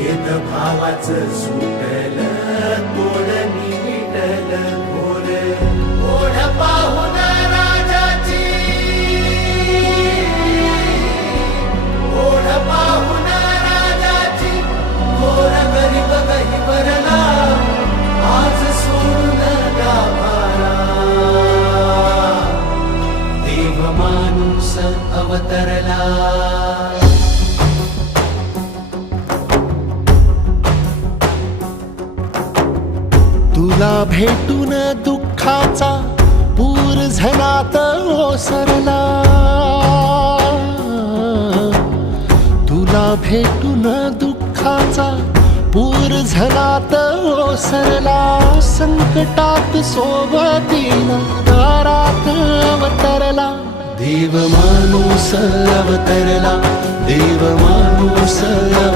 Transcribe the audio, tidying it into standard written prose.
भेदभावाचं सुटलं तोडणी मिटलं घोर ओढ पाहून राजाची ओढ पाहून राजाची घोर गरीब गहिवरला आज सोडून गाभारा देव माणूस अवतरला तुला भेटून दुःखाचा पूर झनात ओसरला तुला भेटून दुःखाचा पूर झनात ओसरला संकटात सोबतीला दारात अवतरला देव माणूस अवतरला देव माणूस अवतरला